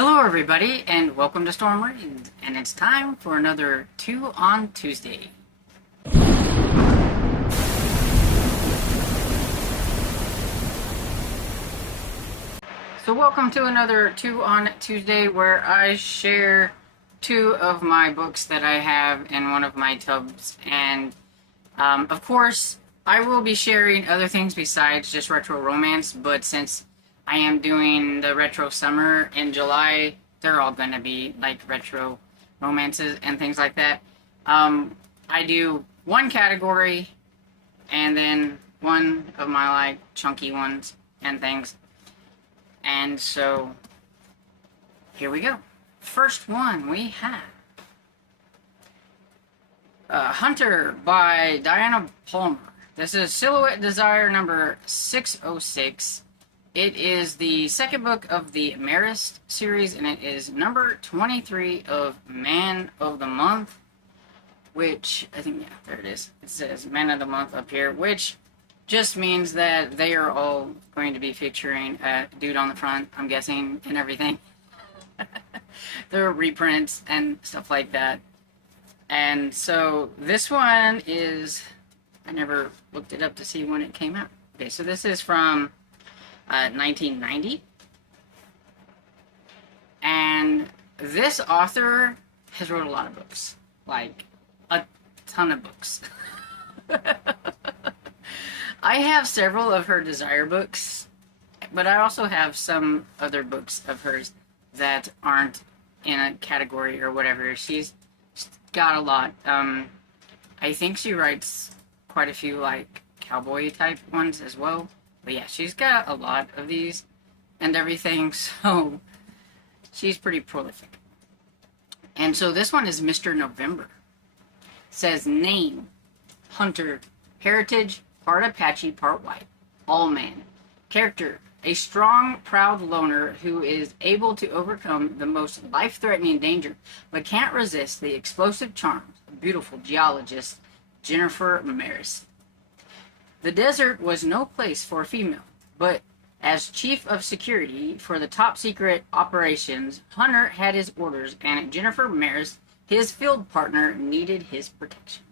Hello everybody, and welcome to Storm Reads, and it's time for another 2 on Tuesday. So welcome to another 2 on Tuesday, where I share 2 of my books that I have in one of my tubs, and of course, I will be sharing other things besides just retro romance, but since I am doing the retro summer in July, they're all going to be like retro romances and things like that. I do one category and then one of my like chunky ones and things. And so here we go. First one we have Hunter by Diana Palmer. This is Silhouette Desire number 606. It is the second book of the Marist series, and it is number 23 of Man of the Month, which, I think, yeah, there it is. It says Man of the Month up here, which just means that they are all going to be featuring a dude on the front, I'm guessing, and everything. They're reprints and stuff like that. And so this one is, I never looked it up to see when it came out. Okay, so this is from 1990, and this author has wrote a lot of books, like a ton of books. I have several of her Desire books, but I also have some other books of hers that aren't in a category or whatever. She's got a lot. I think she writes quite a few like cowboy type ones as well. But yeah, she's got a lot of these and everything, so she's pretty prolific. And so this one is Mr. November. It says name, Hunter, heritage, part Apache, part white, all man. Character, a strong, proud loner who is able to overcome the most life-threatening danger, but can't resist the explosive charms of beautiful geologist Jennifer Maris. The desert was no place for a female, but as chief of security for the top secret operations, Hunter had his orders, and Jennifer Maris, his field partner, needed his protection.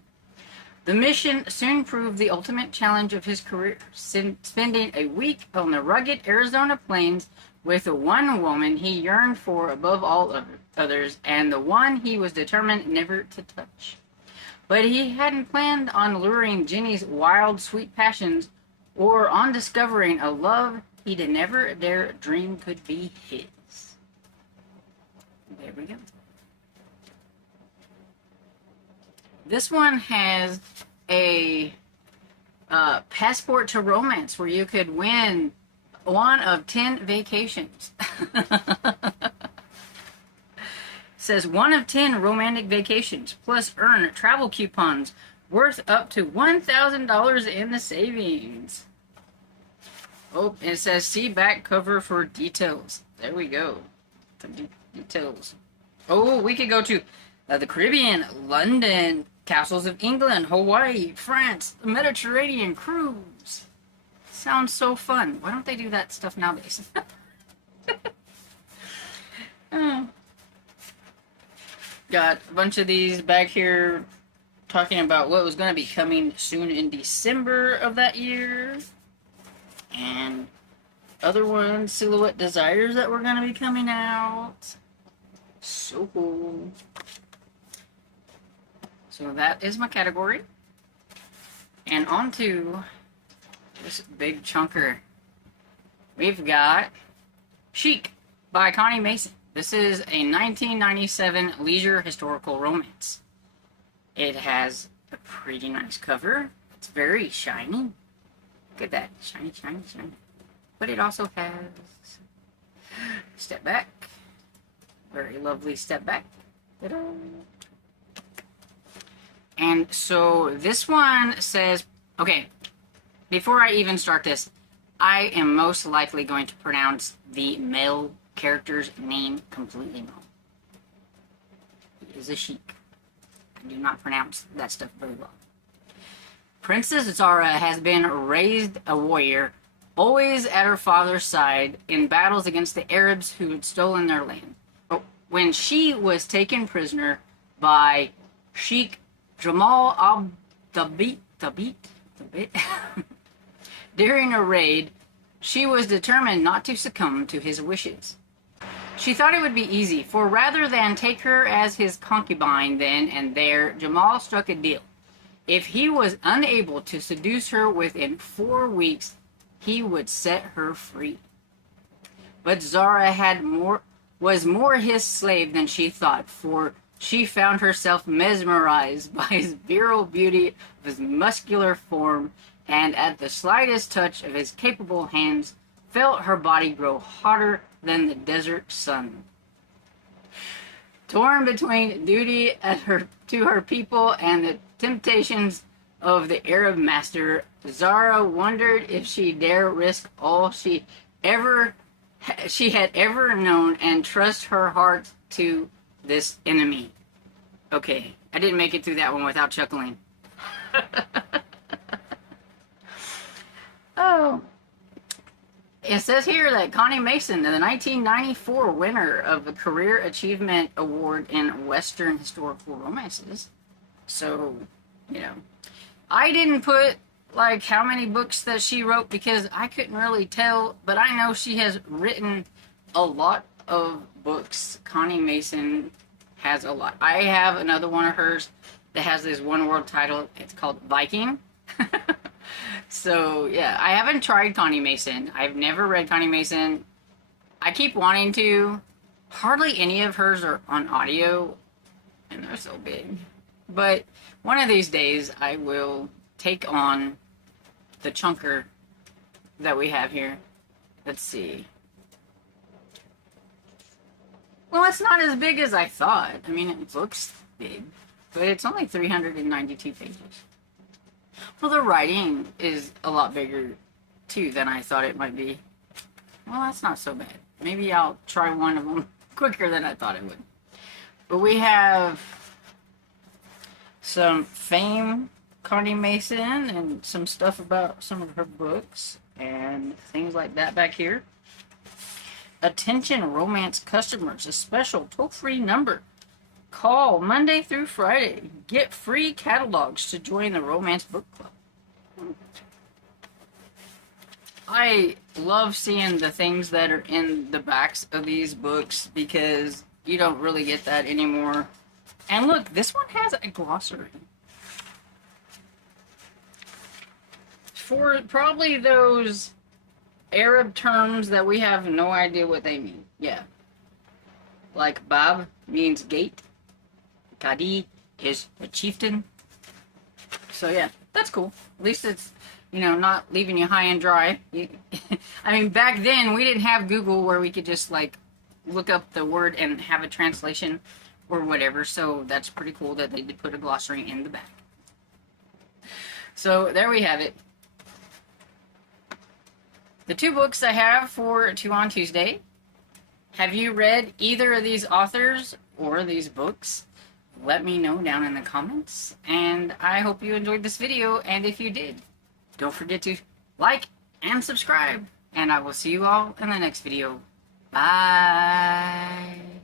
The mission soon proved the ultimate challenge of his career, spending a week on the rugged Arizona plains with the one woman he yearned for above all others, and the one he was determined never to touch. But he hadn't planned on luring Jenny's wild, sweet passions or on discovering a love he'd never dare dream could be his. There we go. This one has a passport to romance where you could win one of 10 vacations. Says 1 of 10 romantic vacations, plus earn travel coupons worth up to $1,000 in the savings. Oh, it says see back cover for details. There we go. The details. Oh, we could go to the Caribbean, London, castles of England, Hawaii, France, the Mediterranean cruise. Sounds so fun. Why don't they do that stuff nowadays? Oh. Got a bunch of these back here talking about what was going to be coming soon in December of that year. And other ones, Silhouette Desires, that were going to be coming out. So cool. So that is my category. And on to this big chunker. We've got Chic by Connie Mason. This is a 1997 leisure historical romance. It has a pretty nice cover. It's very shiny. Look at that. Shiny, shiny, shiny. But it also has step back. Very lovely step back. Ta-da. And so this one says, okay, before I even start this, I am most likely going to pronounce the male character's name completely wrong. He is a Sheik. I do not pronounce that stuff very well. Princess Zara has been raised a warrior always at her father's side in battles against the Arabs who had stolen their land. But when she was taken prisoner by Sheikh Jamal Tabit during a raid, she was determined not to succumb to his wishes. She thought it would be easy, for rather than take her as his concubine then and there, Jamal struck a deal. If he was unable to seduce her within 4 weeks, he would set her free. But Zara was more his slave than she thought, for she found herself mesmerized by his virile beauty, of his muscular form, and at the slightest touch of his capable hands, felt her body grow hotter than the desert sun. Torn between duty to her people and the temptations of the Arab master, Zara wondered if she dare risk all she had ever known and trust her heart to this enemy. Okay, I didn't make it through that one without chuckling. Oh. It says here that Connie Mason, the 1994 winner of the Career Achievement Award in Western Historical Romances. So, you know, I didn't put, like, how many books that she wrote because I couldn't really tell, but I know she has written a lot of books. Connie Mason has a lot. I have another one of hers that has this one word title. It's called Viking. So, yeah, I haven't tried Connie Mason. I've never read Connie Mason. I keep wanting to. Hardly any of hers are on audio, and they're so big. But one of these days, I will take on the chunker that we have here. Let's see. Well, it's not as big as I thought. I mean, it looks big, but it's only 392 pages. Well, the writing is a lot bigger, too, than I thought it might be. Well, that's not so bad. Maybe I'll try one of them quicker than I thought it would. But we have some Fame Connie Mason and some stuff about some of her books and things like that back here. Attention romance customers, a special toll-free number. Call Monday through Friday. Get free catalogs to join the Romance Book Club. I love seeing the things that are in the backs of these books because you don't really get that anymore. And look, this one has a glossary. For probably those Arab terms that we have no idea what they mean. Yeah. Like Bab means gate. Kadi is a chieftain. So yeah, that's cool. At least it's, you know, not leaving you high and dry. I mean, back then we didn't have Google where we could just like look up the word and have a translation or whatever. So that's pretty cool that they did put a glossary in the back. So there we have it. The two books I have for Two on Tuesday. Have you read either of these authors or these books? Let me know down in the comments, and I hope you enjoyed this video, and if you did, don't forget to like and subscribe, and I will see you all in the next video. Bye!